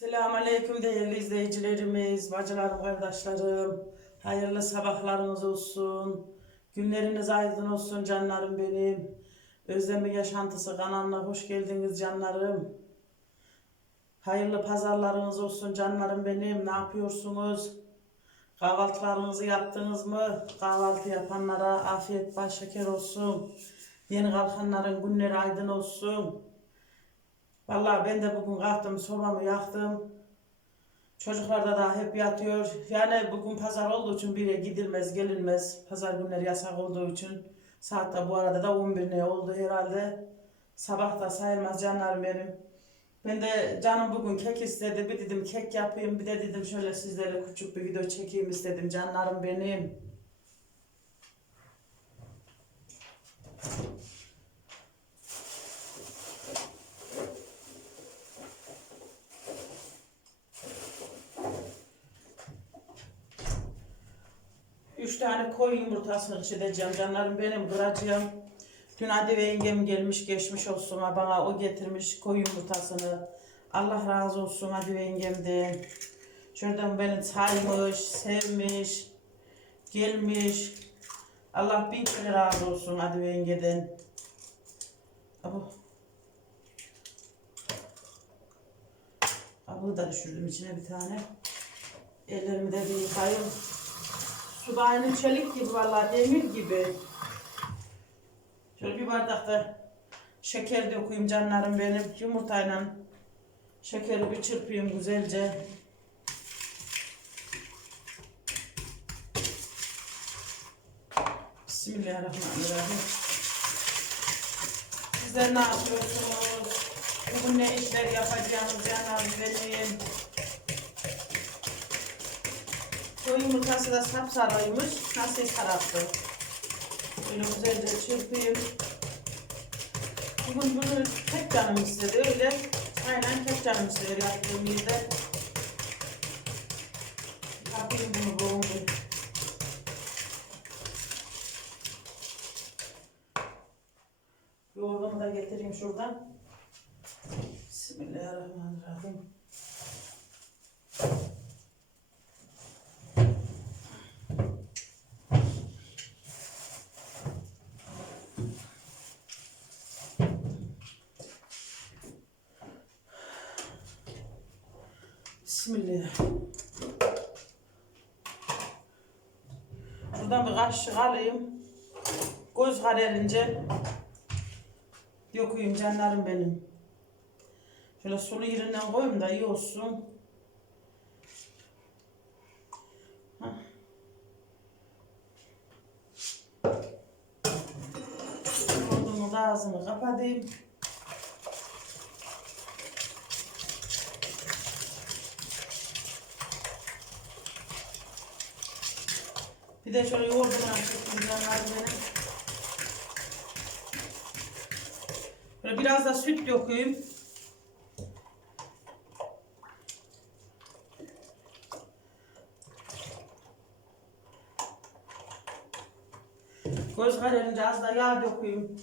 Selamünaleyküm değerli izleyicilerimiz, bacılarım, kardeşlerim. Hayırlı sabahlarınız olsun. Günleriniz aydın olsun canlarım benim. Özlemi Yaşantısı kanalına hoş geldiniz canlarım. Hayırlı pazarlarınız olsun canlarım benim. Ne yapıyorsunuz? Kahvaltılarınızı yaptınız mı? Kahvaltı yapanlara afiyet baş şeker olsun. Yeni kalkanların günleri aydın olsun. Vallahi ben de bugün kalktım, sobamı yaktım. Çocuklar da hep yatıyor. Yani bugün pazar olduğu için bir yere gidilmez, gelinmez. Pazar günleri yasak olduğu için. Saat de bu arada da 11 ne oldu herhalde. Sabah da sayılmaz canlarım benim. Ben de canım bugün kek istedi. Bir dedim kek yapayım. Bir de dedim şöyle sizlerle küçük bir video çekeyim istedim canlarım benim. Koyun yumurtasını çizeceğim canlarım benim kıracağım. Dün Adi ve yengem gelmiş geçmiş olsun ha bana o getirmiş koyun yumurtasını. Allah razı olsun Adi ve yengemden. Şuradan beni saymış, sevmiş, gelmiş. Allah bin kere razı olsun Adi ve yengeden. Abo. Abo da düşürdüm içine bir tane. Ellerimi de bir yıkayayım. Su aynı çelik gibi vallahi demir gibi. Şöyle bir bardakta şeker dökeyim canlarım benim. Yumurtayla şekeri bir çırpayım güzelce. Bismillahirrahmanirrahim. Sizler ne yapıyorsunuz? Bugün ne işler yapacağınız canlarım benim. Koyun yumurtası da sapsarıymış. Nasıl sararttı? Böyle güzelce çırpayım. Bugün bunu tek canım istedi öyle. Aynen tek canım istedi yaptığım yerde. Yapayım bunu boğum Yoğurdumu da getireyim şuradan. Bismillahirrahmanirrahim. Bismillah. Şuradan bir kaşık alayım. Göz kararınca dökeyim canlarım benim. Şöyle sulu yerinden koyayım da iyi olsun. Hah. Yoğurdumun da ağzını kapatayım. Bir de şöyle çekeyim canlarım benim. Böyle biraz da süt dökeyim. Göz kararınca az da yağ dökeyim.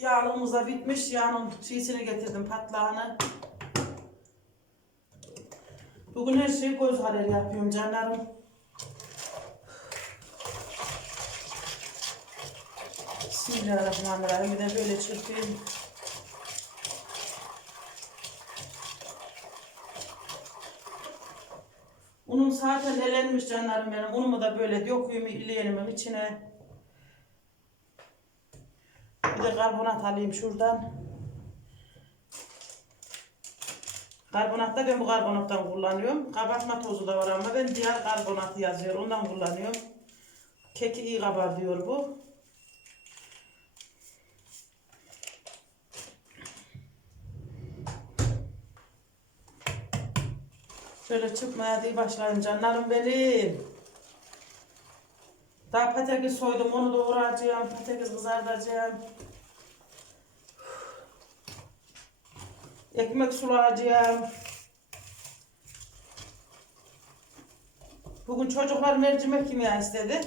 Yağlığımız da bitmiş. Yağın şeysini getirdim patlağını. Bugün her şeyi göz kararı yapıyorum canlarım. Bismillahirrahmanirrahim. Bir de böyle çırpayım. Unum zaten elenmiş canlarım benim. Unumu da böyle döküyorum ileğenimin içine. Bir de karbonat alayım şuradan. Karbonat da ben bu karbonattan kullanıyorum. Kabartma tozu da var ama ben diğer karbonatı yazıyor. Ondan kullanıyorum. Keki iyi kabar diyor bu. Şöyle çıkmaya diye başlayayım canlarım benim. Daha patates soydum onu doğrayacağım. Patates kızartacağım. Ekmek sulayacağım. Bugün çocuklar mercimek yemeği istedi.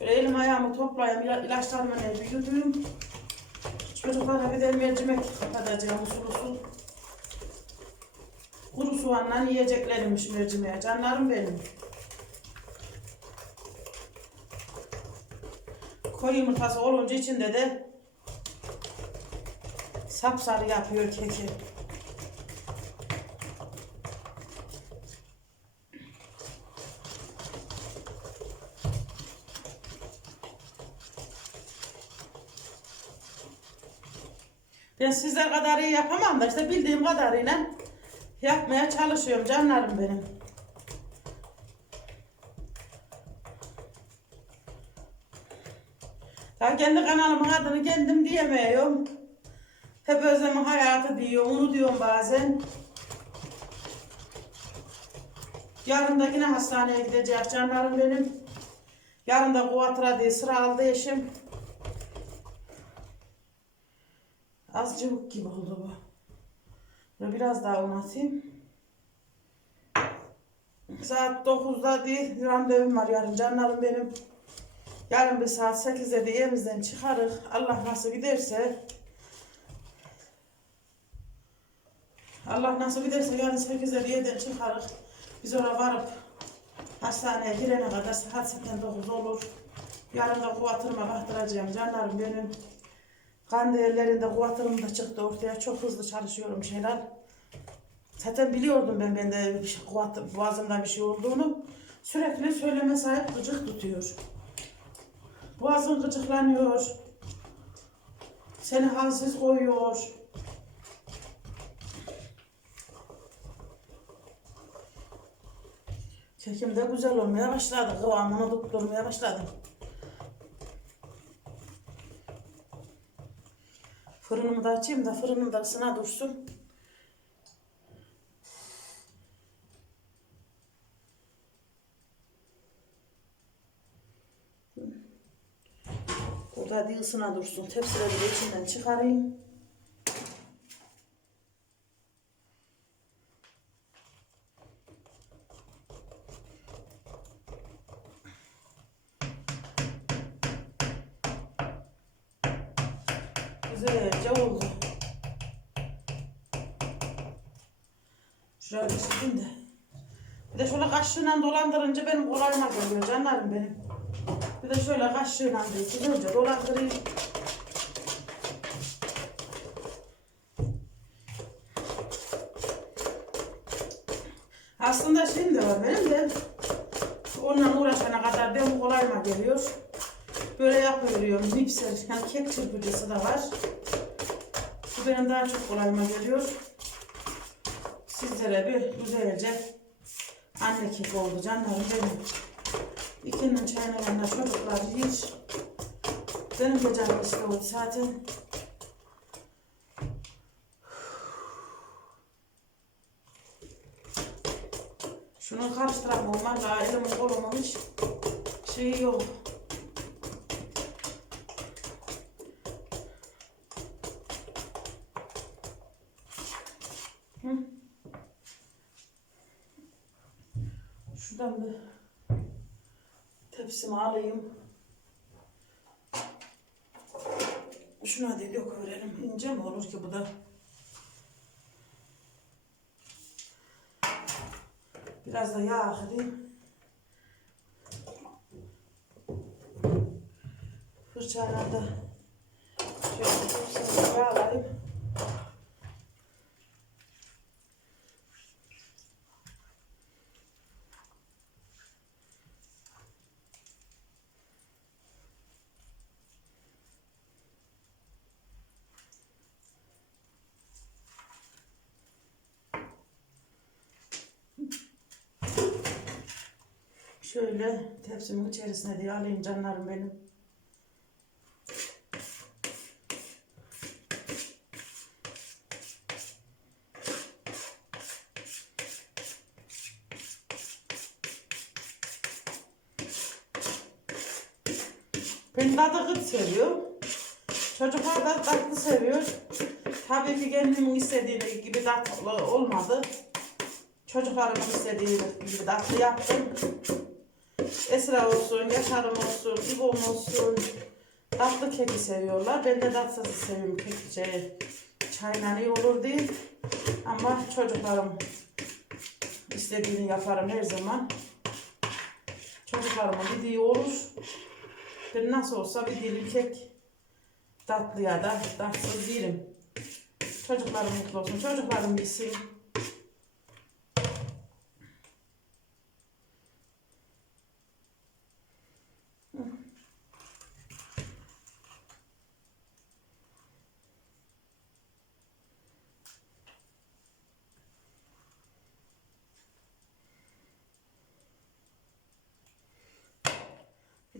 Böyle elim ayağımı toplayayım, ila- ilaçlarımı ne yudum. Çocuklara bir de mercimek kapatacağım usul usul. Soğanla yiyeceklermiş mercimeğe. Canlarım benim. Koyu yumurtası olunca içinde de sapsarı yapıyor keki. Ben sizler kadar yapamam da işte bildiğim kadarıyla yapmaya çalışıyorum canlarım benim. Ya kendi kanalımın adını kendim diyemiyorum. Hep Özlem'in hayatı diyor, onu diyorum bazen. Yarın da yine hastaneye gidecek canlarım benim. Yarın da Kuvatıra diye sıra aldı eşim. Az gibi oldu bu. Böyle biraz daha un atayım. Saat 9'da değil randevum var yarın canlarım benim. Yarın bir saat 8'de de evimizden çıkarız. Allah nasıl giderse. Allah nasıl giderse yarın 8'de de evden çıkarız. Biz oraya varıp hastaneye girene kadar saat 8-9 olur. Yarın da kuvatırma baktıracağım canlarım benim. Kan değerlerinde kuvatırım da çıktı ortaya. Çok hızlı çalışıyorum şeyler. Zaten biliyordum ben bende bir şey, boğazımda bir şey olduğunu. Sürekli söyleme sahip gıcık tutuyor. Boğazın gıcıklanıyor. Seni halsiz koyuyor. Kekim de güzel olmaya başladı. Kıvamını tutturmaya başladım. Fırınımı da açayım da fırınım da ısına dursun. O da bir ısına dursun. Tepsileri de içinden çıkarayım. Güzelce oldu. Şuraya çıkayım da. Bir de şöyle kaşığıyla dolandırınca benim kolayıma geliyor canlarım benim. Bir de şöyle kaşığıyla güzelce dolandırayım. Aslında şimdi var benim de onunla uğraşana kadar benim kolayıma geliyor. Böyle yapıveriyorum. Mikser, yani kek çırpıcısı da var. Bu benim daha çok kolayıma geliyor. Sizlere bir güzelce anne kek oldu canlarım benim. İkinin çayına yanına çocuklar yiyiş. Benim de canım istiyordu zaten. Şunu karıştıramam. Valla elimin kolumun hiç şeyi yok. Tepsimi alayım. Şuna da döküverelim. İnce mi olur ki bu da? Biraz da yağ akıtayım. Fırçayla da şöyle yağlayayım. Şöyle tepsimin içerisine diye alayım canlarım benim. Ben tadı kıt seviyor. Çocuklar da tatlı seviyor. Tabii ki kendimin istediği gibi tatlı olmadı. Çocuklarımın istediği gibi tatlı yaptım. Esra olsun, Yaşar'ım olsun, İbom olsun. Tatlı keki seviyorlar. Ben de tatsız seviyorum keki. Şey, çayla iyi olur değil. Ama çocuklarım istediğini yaparım her zaman. Çocuklarıma dediği olur. Ben nasıl olsa bir dilim kek tatlı ya da tatsız yerim. Çocuklarım mutlu olsun. Çocuklarım bilsin.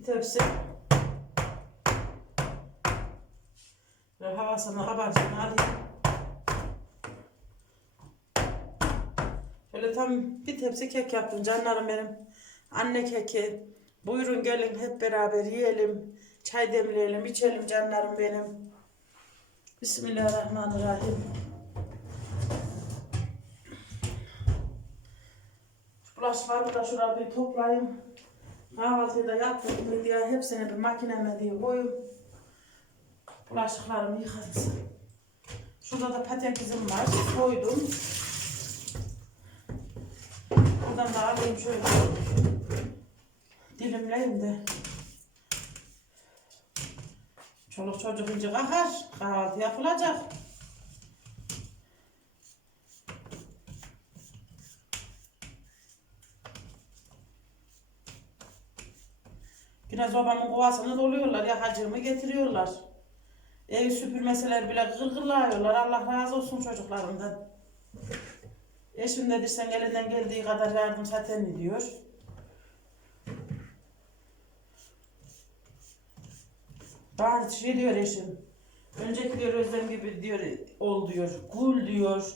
Tepsi. Ve havasını kabarcığını alayım. Şöyle tam bir tepsi kek yaptım canlarım benim. Anne keki. Buyurun gelin hep beraber yiyelim. Çay demleyelim, içelim canlarım benim. Bismillahirrahmanirrahim. Bulaşıkları da şuraya bir toplayayım. Kahvaltıyı da yaptım diye hepsini bir makineme diye koyayım. Bulaşıklarımı yıkarız. Şurada da patatesim var. Koydum. Buradan da alayım şöyle. Dilimleyeyim de. Çoluk çocuk ince kalkar. Kahvaltı yapılacak. Yine babamın kovasını doluyorlar. Yakacığımı getiriyorlar. Evi süpürmeseler bile gırgırlıyorlar. Allah razı olsun çocuklarımdan. Eşim de sen elinden geldiği kadar yardım zaten ediyor. Bana şey diyor eşim. Önceki diyor Özlem gibi diyor ol diyor. Gül diyor.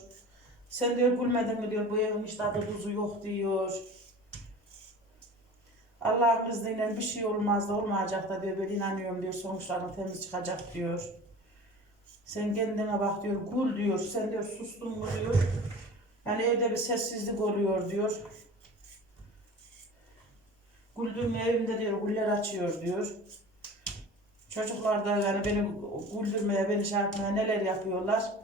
Sen diyor gülmedin mi diyor. Bu evin hiç tadı tuzu yok diyor. Allah'ın izniyle bir şey olmaz da olmayacak da diyor. Ben inanıyorum diyor. Sonuçların temiz çıkacak diyor. Sen kendine bak diyor. Gül diyor. Sen diyor sustun mu diyor. Yani evde bir sessizlik oluyor diyor. Güldüğüm evimde diyor güller açıyor diyor. Çocuklar da yani beni güldürmeye, beni şey yapmaya neler yapıyorlar.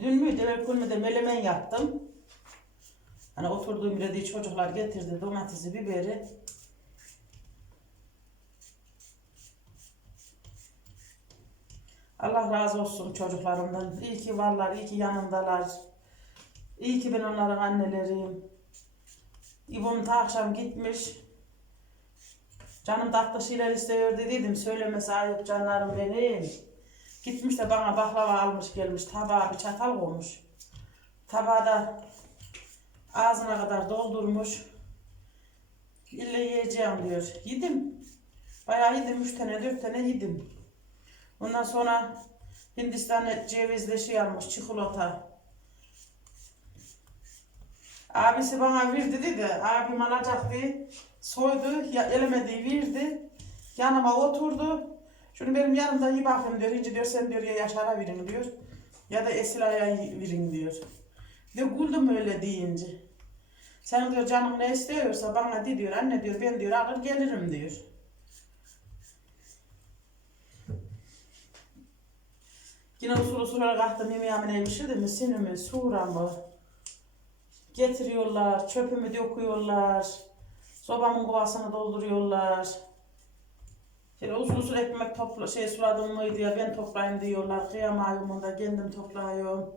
Dün müydü, evvel gün müydü melemen yaptım. Hani oturduğum yerde çocuklar getirdi domatesi, biberi. Allah razı olsun çocuklarımdan. İyi ki varlar, iyi ki yanımdalar. İyi ki ben onların anneleriyim. İbom ta akşam gitmiş. Canım tatlı şeyler istiyor dediydim. Söylemesi ayıp canlarım benim. Gitmiş de bana baklava almış gelmiş. Tabağa bir çatal koymuş. Tabağı da ağzına kadar doldurmuş. İlle yiyeceğim diyor. Yedim. Bayağı yedim. Üç tane dört tane yedim. Ondan sonra Hindistan cevizli şey almış. Çikolata. Abisi bana verdi dedi. Abim alacaktı. Soydu. Ya, elemedi verdi. Yanıma oturdu. Şunu benim yanımda iyi bakın diyor. İnci diyor sen diyor ya Yaşar'a verin diyor. Ya da Esila'ya verin diyor. Diyor güldüm öyle deyince. Sen diyor canım ne istiyorsa bana de diyor. Anne diyor ben diyor alır gelirim diyor. Yine usul usul kalktım yemeğimi ne pişirdim mi? Sinimi, suramı. Getiriyorlar, çöpümü döküyorlar. Sobamın kovasını dolduruyorlar. Şöyle usul usul ekmek topla, şey suladım mıydı ya ben toplayayım diyorlar. Kıyamayım onda kendim toplayıyorum.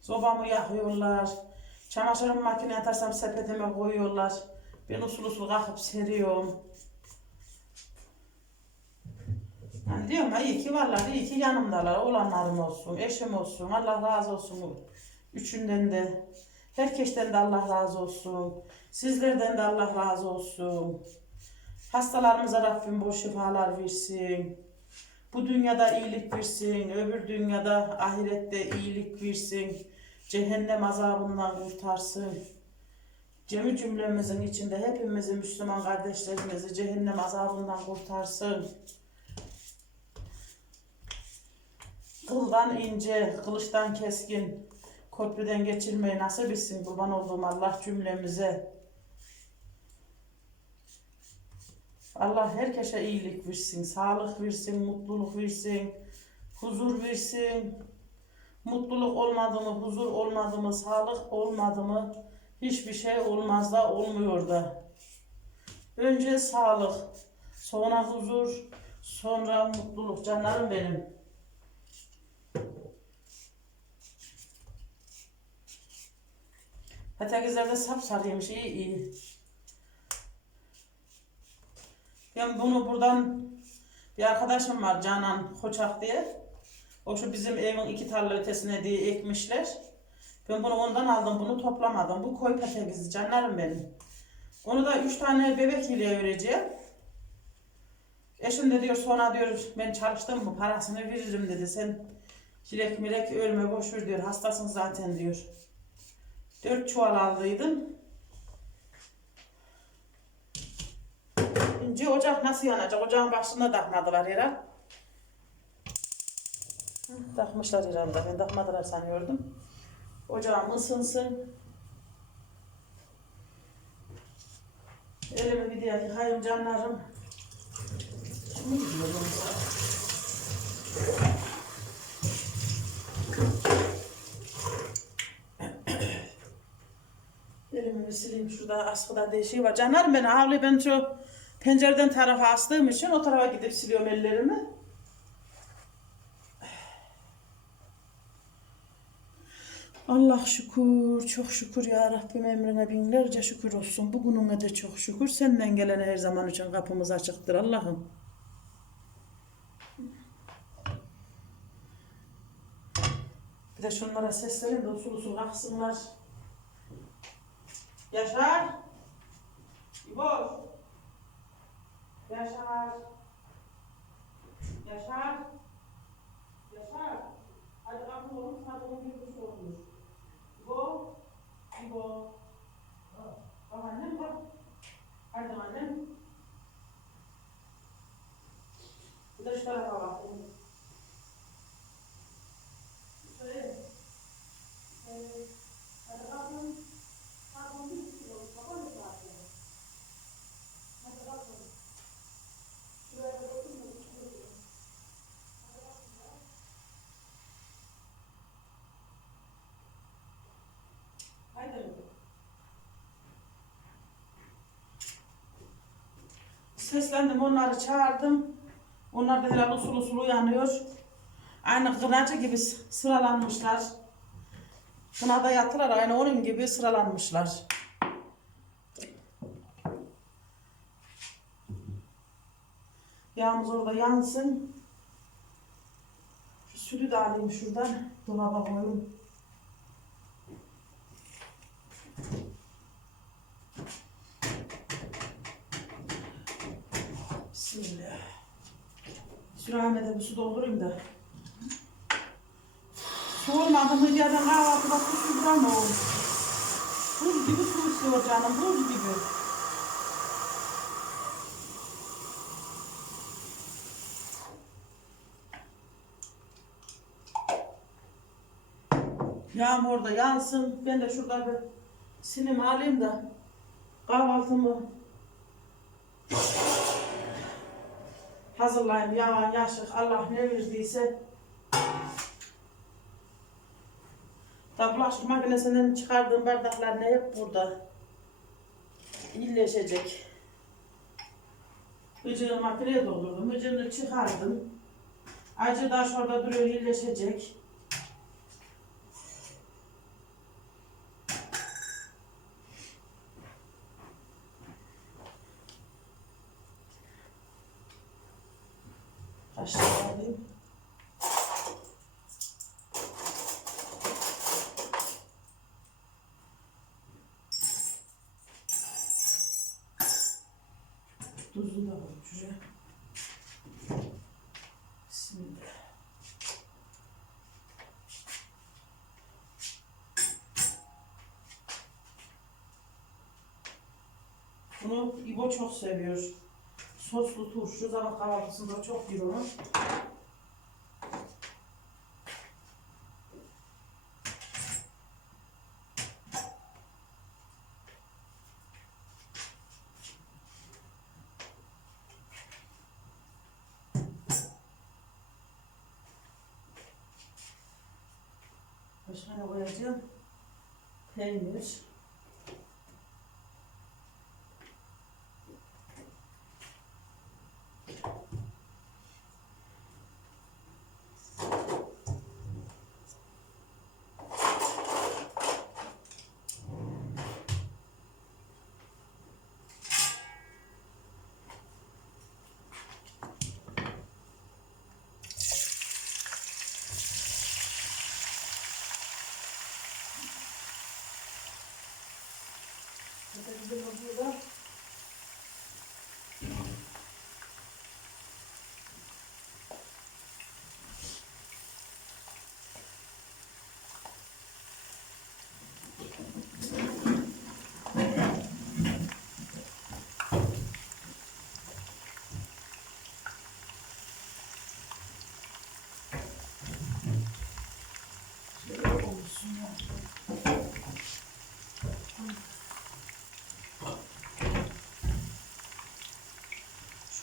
Sobamı yakıyorlar. Çamaşırımı makineye atarsam sepetime koyuyorlar. Ben usul usul kalkıp seriyorum. Yani diyorum ya iyi ki varlar, iyi ki yanımdalar. Olanlarım olsun, eşim olsun. Allah razı olsun. Üçünden de. Herkesten de Allah razı olsun. Sizlerden de Allah razı olsun. Hastalarımıza Rabbim bol şifalar versin. Bu dünyada iyilik versin. Öbür dünyada ahirette iyilik versin. Cehennem azabından kurtarsın. Cemi cümlemizin içinde hepimizi Müslüman kardeşlerimizi cehennem azabından kurtarsın. Kıldan ince, kılıçtan keskin, köprüden geçirmeyi nasip etsin kurban olduğum Allah cümlemize. Allah herkese iyilik versin, sağlık versin, mutluluk versin, huzur versin. Mutluluk olmadı mı, huzur olmadı mı, sağlık olmadı mı hiçbir şey olmaz da olmuyor da. Önce sağlık, sonra huzur, sonra mutluluk canlarım benim. Patatesler sapsarıymış, iyi iyi. Ben bunu buradan bir arkadaşım var Canan Koçak diye. O şu bizim evin iki tarla ötesine diye ekmişler. Ben bunu ondan aldım, bunu toplamadım. Bu koy patatesi canlarım benim. Onu da üç tane bebek ile vereceğim. Eşim de diyor sonra diyor ben çalıştım mı parasını veririm dedi. Sen çilek milek ölme boş ver diyor. Hastasın zaten diyor. Dört çuval aldıydım. İnce ocak nasıl yanacak? Ocağın başında takmadılar herhalde. Takmışlar herhalde. Ben takmadılar sanıyordum. Ocağım ısınsın. Elimi bir diğer yıkayayım canlarım. Elimi bir sileyim şurada askıda değişiği var. Canlarım ben havluyu ben şu pencereden tarafa astığım için o tarafa gidip siliyorum ellerimi. Allah şükür, çok şükür ya Rabbim emrine binlerce şükür olsun. Bugününe de çok şükür. Senden gelene her zaman için kapımız açıktır Allah'ım. Bir de şunlara seslenin de usul usul kalksınlar. Yaşar. İbo. Yaşar. Yaşar. Yaşar. Hadi kalkın oğlum saat 11 buçuk olmuş. İbo. İbo. Bak annem bak. Hadi annem. Bir de şu tarafa bak. Şöyle. Evet. Hadi kalkın. Saat 11 buçuk olmuş. Baba ne saati? Hadi kalkın. Şuraya da oturun da oturun. Haydi. Seslendim onları çağırdım. Onlar da herhalde usul usul uyanıyor. Aynı kınacı gibi sıralanmışlar. Kınada yattılar aynı onun gibi sıralanmışlar. Yağımız orada yansın. Şu sütü de alayım şuradan. Dolaba koyayım. Bismillah. Sürahime de bir su doldurayım da. Su olmadı mı ya da kahvaltıda su sürdürem oğlum. Buz gibi su istiyor canım, buz gibi. Yağım orada yansın. Ben de şurada bir silim alayım da kahvaltımı hazırlayayım. Yavan yaşık Allah ne verdiyse. Da bulaşık makinesinden çıkardığım bardaklar ne hep burada. İyileşecek. Hıcığı makineye doldurdum. Hıcığını çıkardım. Acı da şurada duruyor iyileşecek. o çok seviyor. Soslu turşu sabah kahvaltısında çok yiyor onu. Başka koyacağım? Peynir.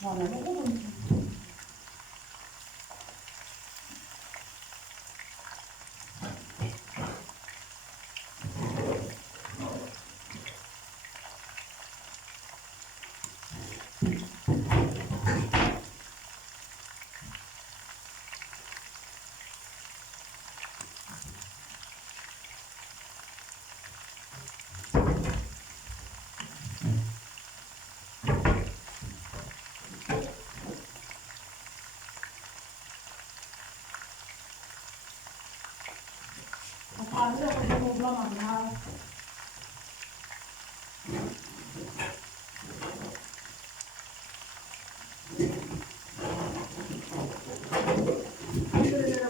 Şu an Şöyle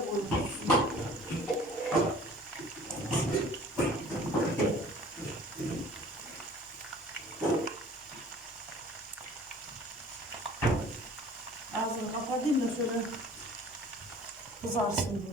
koyayım. Ağzını kapatayım da şöyle kızarsın burada.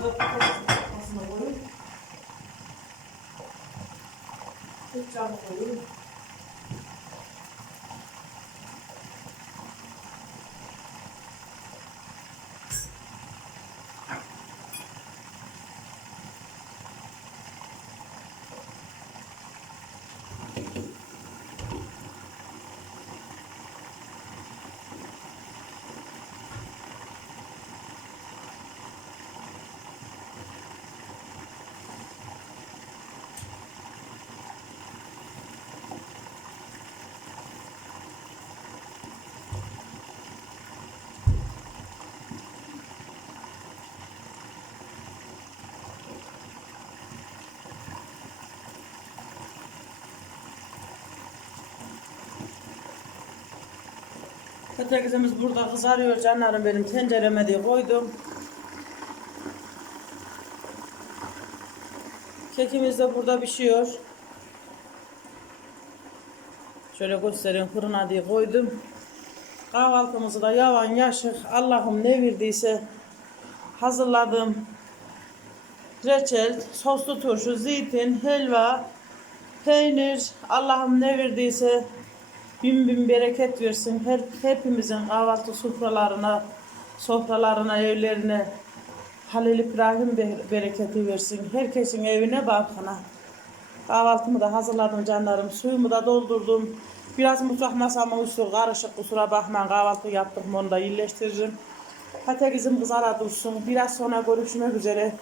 Şuna da patates kafasına koyun. Hiç canı koyun. Patatesimiz burada kızarıyor canlarım benim tencereme diye koydum. Kekimiz de burada pişiyor. Şöyle göstereyim fırına diye koydum. Kahvaltımızı da yavan yaşık Allah'ım ne verdiyse hazırladım. Reçel, soslu turşu, zeytin, helva, peynir, Allah'ım ne verdiyse bin bin bereket versin. Her, hepimizin kahvaltı sofralarına, sofralarına, evlerine Halil İbrahim be- bereketi versin. Herkesin evine barkına. Kahvaltımı da hazırladım canlarım. Suyumu da doldurdum. Biraz mutfak masamın üstü karışık kusura bakmayın. Kahvaltı yaptık onu da iyileştiririm. Patatesim kızara dursun. Biraz sonra görüşmek üzere.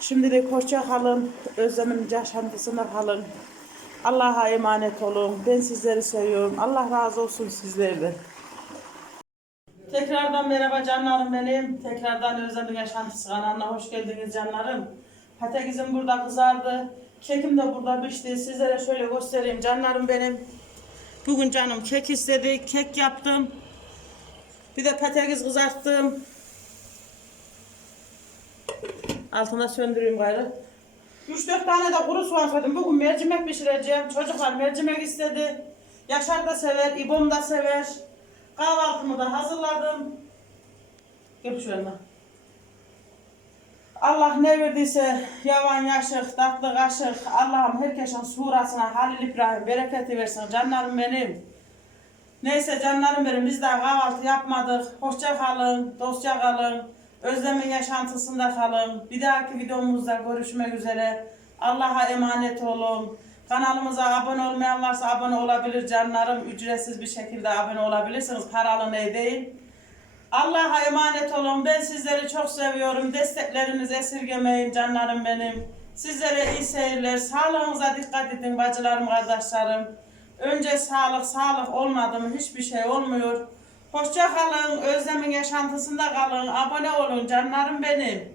Şimdilik hoşça kalın. Özlemin yaşantısında kalın. Allah'a emanet olun. Ben sizleri seviyorum. Allah razı olsun sizlerden. Tekrardan merhaba canlarım benim. Tekrardan Özlem'in Yaşantısı kanalına hoş geldiniz canlarım. Patatesim burada kızardı. Kekim de burada pişti. Sizlere şöyle göstereyim canlarım benim. Bugün canım kek istedi. Kek yaptım. Bir de patates kızarttım. Altına söndüreyim gayrı. 3-4 tane de kuru soğan koydum. Bugün mercimek pişireceğim. Çocuklar mercimek istedi. Yaşar da sever, İbom da sever. Kahvaltımı da hazırladım. Gel şöyle. Allah ne verdiyse yavan yaşık, tatlı kaşık. Allah'ım herkesin surasına Halil İbrahim bereketi versin. Canlarım benim. Neyse canlarım benim biz daha kahvaltı yapmadık. Hoşça kalın, dostça kalın. Özlemin yaşantısında kalın. Bir dahaki videomuzda görüşmek üzere. Allah'a emanet olun. Kanalımıza abone olmayan varsa abone olabilir canlarım. Ücretsiz bir şekilde abone olabilirsiniz. Paralı ne değil. Allah'a emanet olun. Ben sizleri çok seviyorum. Desteklerinizi esirgemeyin canlarım benim. Sizlere iyi seyirler. Sağlığınıza dikkat edin bacılarım, kardeşlerim. Önce sağlık, sağlık olmadı mı hiçbir şey olmuyor. Hoşça kalın, Özlem'in yaşantısında kalın, abone olun canlarım benim.